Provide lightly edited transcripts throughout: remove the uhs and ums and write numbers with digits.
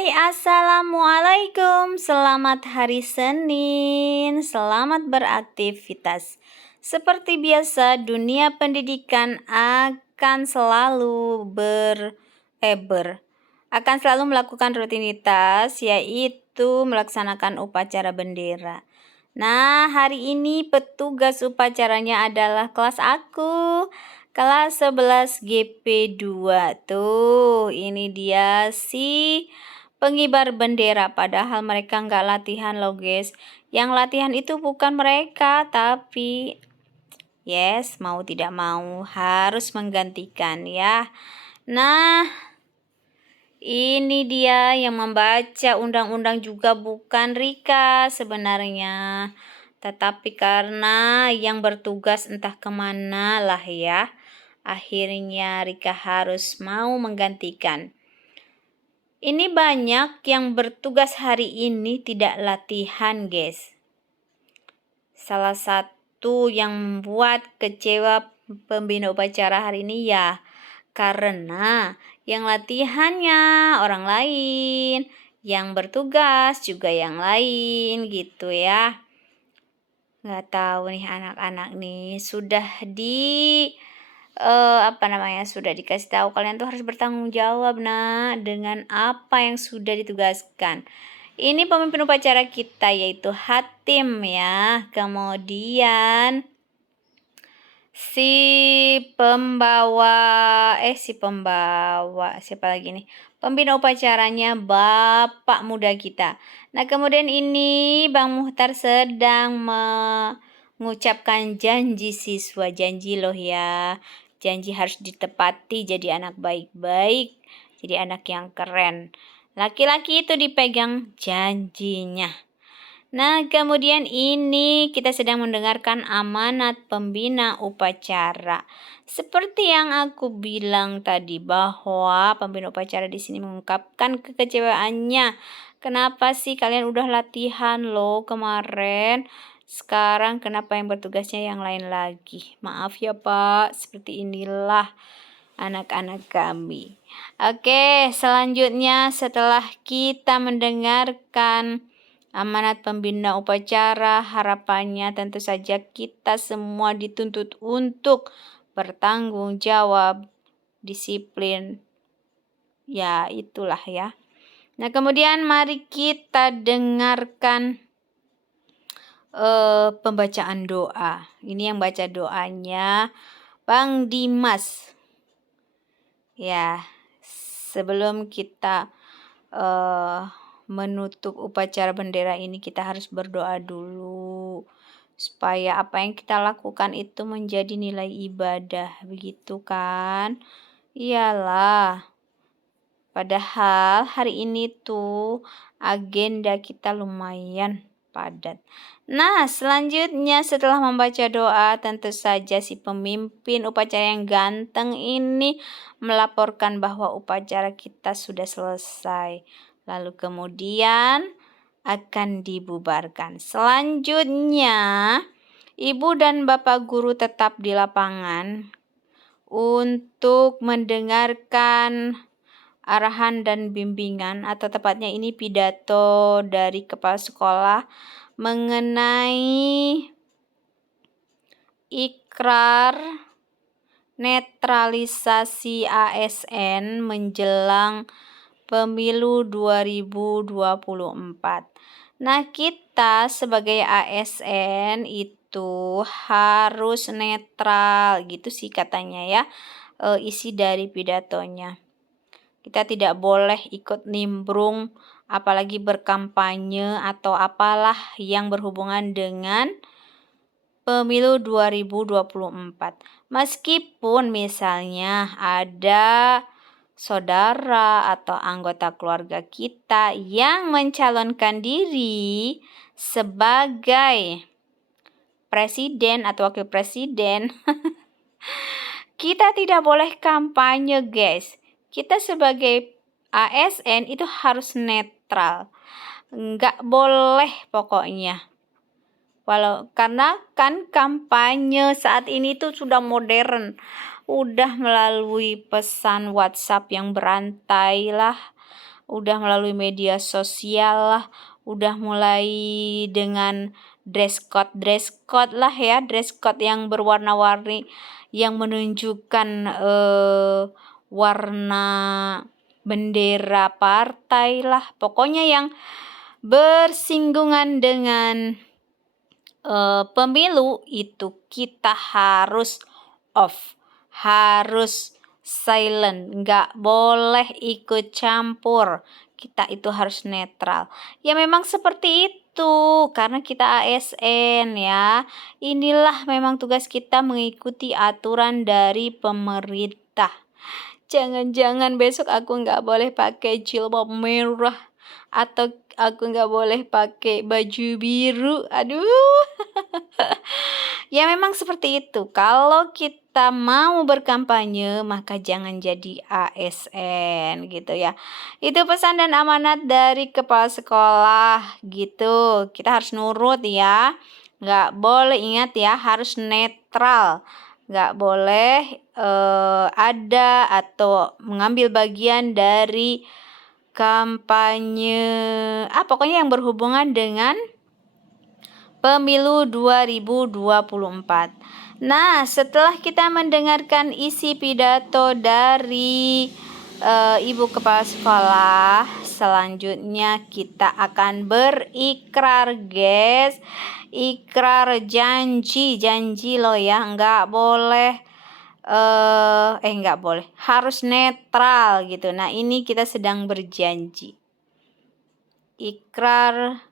Hai, Assalamualaikum. Selamat hari Senin. Selamat beraktivitas. Seperti biasa, dunia pendidikan akan selalu akan selalu melakukan rutinitas, yaitu melaksanakan upacara bendera. Nah, hari ini petugas upacaranya adalah kelas aku. Kelas 11 GP2. Tuh, ini dia si pengibar bendera. Padahal mereka nggak latihan loh guys. Yang latihan itu bukan mereka, tapi yes, mau tidak mau harus menggantikan ya. Nah, ini dia yang membaca undang-undang juga bukan Rika sebenarnya. Tetapi karena yang bertugas entah kemana lah ya. Akhirnya Rika harus mau menggantikan. Ini banyak yang bertugas hari ini tidak latihan guys. Salah satu yang membuat kecewa pembina upacara hari ini ya karena yang latihannya orang lain, yang bertugas juga yang lain gitu ya. Nggak tahu nih anak-anak nih sudah sudah dikasih tahu kalian tuh harus bertanggung jawab dengan apa yang sudah ditugaskan. Ini pemimpin upacara kita yaitu Hatim ya. Kemudian si pembawa siapa lagi nih? Pembina upacaranya Bapak muda kita. Nah, kemudian ini Bang Muhtar sedang mengucapkan janji siswa, janji loh ya. Janji harus ditepati jadi anak baik-baik, jadi anak yang keren. Laki-laki itu dipegang janjinya. Nah, kemudian ini kita sedang mendengarkan amanat pembina upacara. Seperti yang aku bilang tadi bahwa pembina upacara di sini mengungkapkan kekecewaannya. Kenapa sih kalian udah latihan loh kemarin? Sekarang kenapa yang bertugasnya yang lain lagi? Maaf ya Pak, seperti inilah anak-anak kami. Oke, selanjutnya setelah kita mendengarkan amanat pembina upacara, harapannya tentu saja kita semua dituntut untuk bertanggung jawab, disiplin. Ya, itulah ya. Nah, kemudian mari kita dengarkan pembacaan doa. Ini yang baca doanya Bang Dimas. Ya, sebelum kita menutup upacara bendera ini kita harus berdoa dulu supaya apa yang kita lakukan itu menjadi nilai ibadah, begitu kan? Iyalah. Padahal hari ini tuh agenda kita lumayan padat. Nah, selanjutnya setelah membaca doa, tentu saja si pemimpin upacara yang ganteng ini melaporkan bahwa upacara kita sudah selesai. Lalu kemudian akan dibubarkan. Selanjutnya, Ibu dan Bapak guru tetap di lapangan untuk mendengarkan arahan dan bimbingan, atau tepatnya ini pidato dari kepala sekolah mengenai ikrar netralisasi ASN menjelang pemilu 2024. Nah, kita sebagai ASN itu harus netral gitu sih katanya ya, isi dari pidatonya. Kita tidak boleh ikut nimbrung, apalagi berkampanye atau apalah yang berhubungan dengan pemilu 2024. Meskipun misalnya ada saudara atau anggota keluarga kita yang mencalonkan diri sebagai presiden atau wakil presiden, kita tidak boleh kampanye, guys. Kita sebagai ASN itu harus netral. Nggak boleh pokoknya. Karena kan kampanye saat ini tuh sudah modern. Udah melalui pesan WhatsApp yang berantai lah. udah melalui media sosial lah, udah mulai dengan dress code lah ya, dress code yang berwarna-warni yang menunjukkan warna bendera partai lah, pokoknya yang bersinggungan dengan pemilu itu kita harus off, harus silent, nggak boleh ikut campur. Kita itu harus netral. Ya memang seperti itu, karena kita ASN ya. Inilah memang tugas kita mengikuti aturan dari pemerintah. Jangan-jangan besok aku nggak boleh pakai jilbab merah atau aku nggak boleh pakai baju biru. Aduh. Ya memang seperti itu. Kalau kita mau berkampanye, maka jangan jadi ASN gitu ya. Itu pesan dan amanat dari kepala sekolah gitu. Kita harus nurut ya. Nggak boleh, ingat ya, harus netral. Nggak boleh ada atau mengambil bagian dari kampanye, pokoknya yang berhubungan dengan Pemilu 2024. Nah, setelah kita mendengarkan isi pidato dari Ibu Kepala Sekolah, selanjutnya kita akan berikrar, guys. Ikrar janji loh ya, nggak boleh harus netral gitu. Nah, ini kita sedang berjanji. Ikrar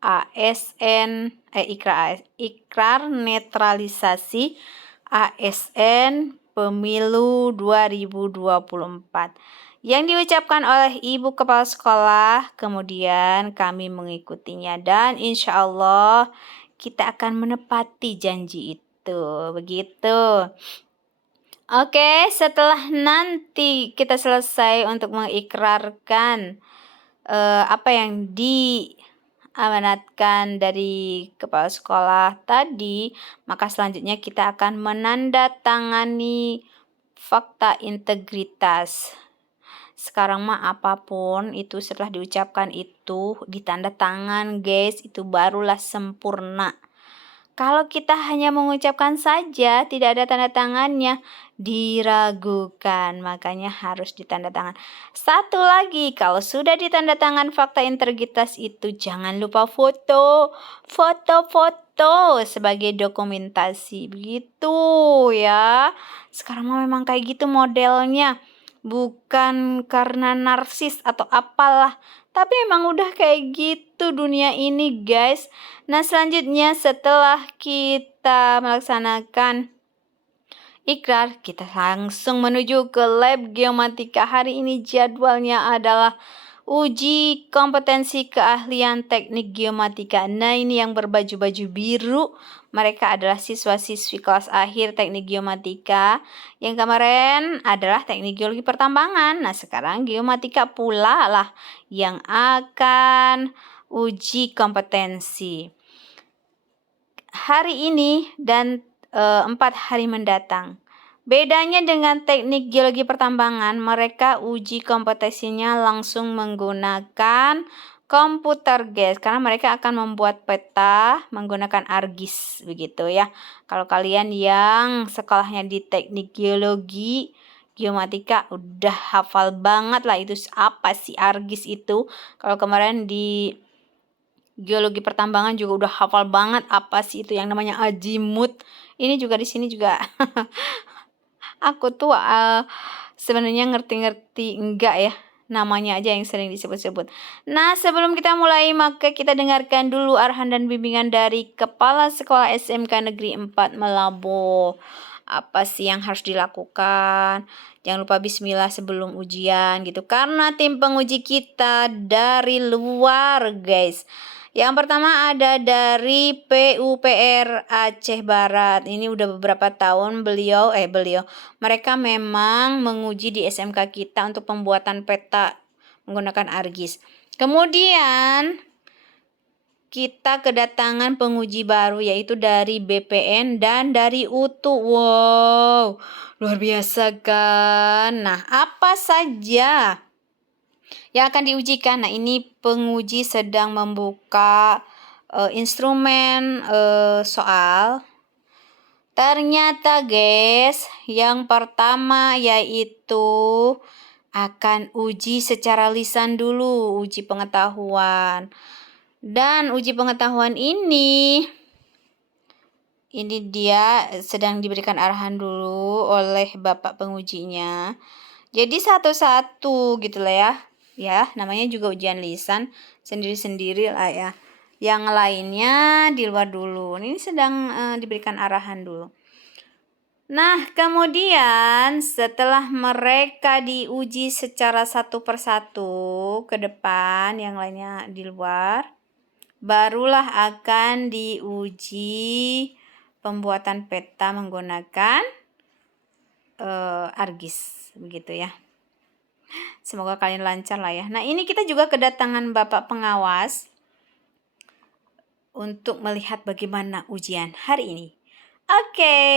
ASN ikrar netralisasi ASN Pemilu 2024 yang diucapkan oleh Ibu Kepala Sekolah, kemudian kami mengikutinya dan insya Allah kita akan menepati janji itu, begitu. Oke, setelah nanti kita selesai untuk mengikrarkan apa yang diamanatkan dari kepala sekolah tadi, maka selanjutnya kita akan menandatangani fakta integritas. Sekarang mah apapun itu setelah diucapkan itu ditanda tangan, guys, itu barulah sempurna. Kalau kita hanya mengucapkan saja, tidak ada tanda tangannya, diragukan. Makanya harus ditanda tangan. Satu lagi, kalau sudah ditanda tangan fakta integritas itu, jangan lupa foto sebagai dokumentasi. Begitu ya. Sekarang memang kayak gitu modelnya. Bukan karena narsis atau apalah, tapi emang udah kayak gitu dunia ini, guys. Nah, selanjutnya setelah kita melaksanakan ikrar, kita langsung menuju ke lab geomatika. Hari ini jadwalnya adalah uji kompetensi keahlian teknik geomatika. Nah, ini yang berbaju-baju biru, mereka adalah siswa-siswi kelas akhir teknik geomatika. Yang kemarin adalah teknik geologi pertambangan. Nah, sekarang geomatika pula lah yang akan uji kompetensi hari ini dan 4 hari mendatang. Bedanya dengan teknik geologi pertambangan, mereka uji kompetensinya langsung menggunakan komputer, guys, karena mereka akan membuat peta menggunakan ArcGIS, begitu ya. Kalau kalian yang sekolahnya di teknik geologi geomatika udah hafal banget lah itu apa sih ArcGIS itu. Kalau kemarin di geologi pertambangan juga udah hafal banget apa sih itu yang namanya azimut. Ini juga di sini juga aku tuh sebenarnya ngerti-ngerti enggak ya, namanya aja yang sering disebut-sebut. Nah, sebelum kita mulai, maka kita dengarkan dulu arahan dan bimbingan dari Kepala Sekolah SMK Negeri 4 Melabo. Apa sih yang harus dilakukan? Jangan lupa bismillah sebelum ujian gitu, karena tim penguji kita dari luar, guys. Yang pertama ada dari PUPR Aceh Barat. Ini udah beberapa tahun mereka memang menguji di SMK kita untuk pembuatan peta menggunakan ArcGIS. Kemudian kita kedatangan penguji baru yaitu dari BPN dan dari UTU. Wow, luar biasa kan? Nah, apa saja yang akan diujikan. Nah, ini penguji sedang membuka instrumen soal. Ternyata guys, yang pertama yaitu akan uji secara lisan dulu, uji pengetahuan. Dan uji pengetahuan ini dia sedang diberikan arahan dulu oleh Bapak pengujinya. Jadi satu-satu gitu lah ya. Ya, namanya juga ujian lisan, sendiri-sendiri lah ya. Yang lainnya di luar dulu. Ini sedang diberikan arahan dulu. Nah, kemudian setelah mereka diuji secara satu persatu ke depan, yang lainnya di luar, barulah akan diuji pembuatan peta menggunakan ArcGIS, begitu ya. Semoga kalian lancar lah ya. Nah, ini kita juga kedatangan Bapak pengawas untuk melihat bagaimana ujian hari ini. Oke.